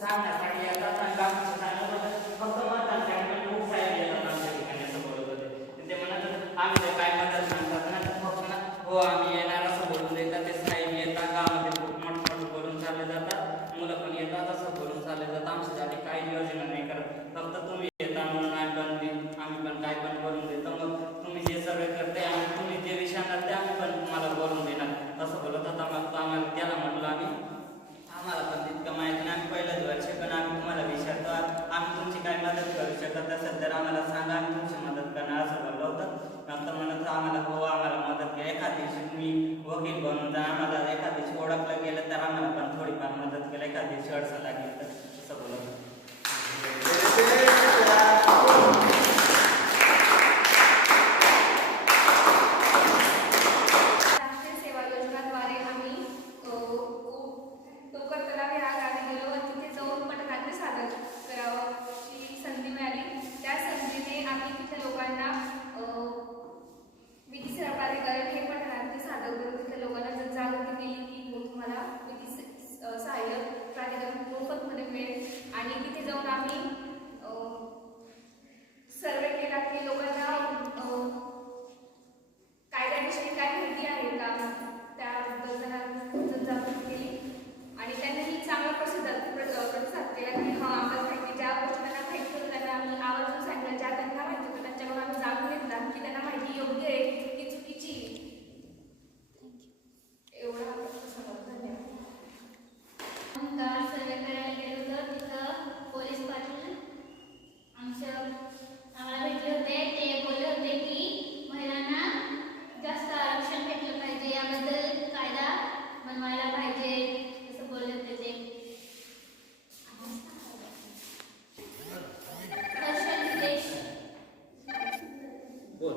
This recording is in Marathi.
सांगण्यासाठी येतात आणि बाकीचे सांगण्यासाठी फक्त मतदान कॅम्पेन खूप सारे येतात आमच्या ठिकाणी असं बोलत होते. ते म्हणत आम्ही ते काय मदत सांगतात ना फक्त ना हो आम्ही येणार असं बोलून देतात. ते साहेब येतात गावामध्ये खूप मोठमोठं बोलून चालले जातात, मुलं पण येतात असं बोलून चालले जातात. आमच्यासाठी काही योजना नाही करत, फक्त तुम्ही येता म्हणून आम्ही पण काय पण बोलून देतो. मग तुम्ही जे सर्वे करते आणि तुम्ही जे विषयांना ते आम्ही पण तुम्हाला बोलून देणार असं बोलत होता. मग आम्हाला त्याला म्हटलं आम्हाला पण तितकं माहिती नाही, आम्ही पहिलंच वर्ष पण आम्ही तुम्हाला विचारतो आम्ही तुमची काय मदत करू शकत असेल तर आम्हाला सांगा, आम्ही तुमची मदत करणार असं बोललं होतं. नंतर म्हणत आम्हाला हो आम्हाला मदत केली, एखाद दिवशी तुम्ही वकील बनून जा, आम्हाला एखाद दिवशी ओळखलं गेलं तर आम्हाला पण थोडीफार मदत केली, एखाद दिवशी अडचण लागली तर असं बोलत होतं. विधी सहकार्यकरण हे पठणार्थी सादर करून तिथल्या लोकांना जर जागृती केली की तुम्हाला विधी सहाय्य प्राधिकरण मोफतमध्ये मिळेल. आणि तिथे जाऊन आम्ही सर्वे केला की लोकांना कायद्याविषयी काय माहिती आहे का त्याबद्दल त्यांना जागृती केली आणि त्यांनी चांगला प्रतिसाद केला की हा आम्हाला माहिती, ज्या गोष्टी त्यांना माहिती होतं त्यांना आम्ही आवर्जून सांगितलं, ज्या त्यांना माहिती होतं त्यांच्याकडून आम्ही जाणून घेतला की त्यांना माहिती योग्य आहे की चुकीची. एवढा धन्यवाद. गावात सर्वे करायला गेलो तर तिथं पोलीस पाटील आम्हाला भेटले होते. ते बोलले होते की महिलांना जास्त आरक्षण भेटलं पाहिजे, याबद्दल कायदा बनवायला पाहिजे असं बोलले होते ते. बोल,